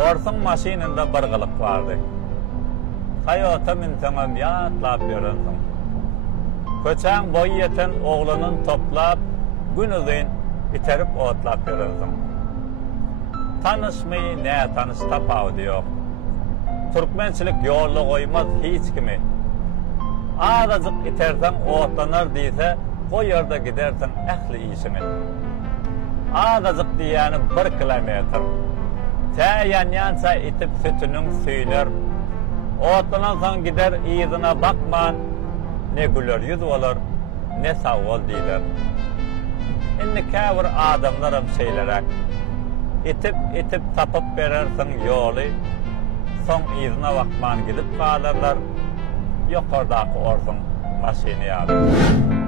Orsun maşininde bir gılık vardı. Hayata minteňem ýatlap ýörensiň. Köçäň boý ýeten oglanyň toplap, gün uzyň iterip otlap ýörensiň. Tanışmy, ne tanış tapawdy ýok. Türkmençilik ýolly goýmaz hiç kimi. Azajyk iterseň otlanar diýse, o ýerde gidersiň ähli işini. Azajyk diýäni 1 kilometr. Täýän-ýança itip sütünüň süýler. Otlanan soň gider ýyzyna bakman, ne güler ýüz bolar, ne sawol diýler. Indi käbir adamlaram şeýlerek itip tapyp berersiň ýoly, soň ýyzyna bakman gidip galarlar, ýokardaky orsun maşiny ýaly.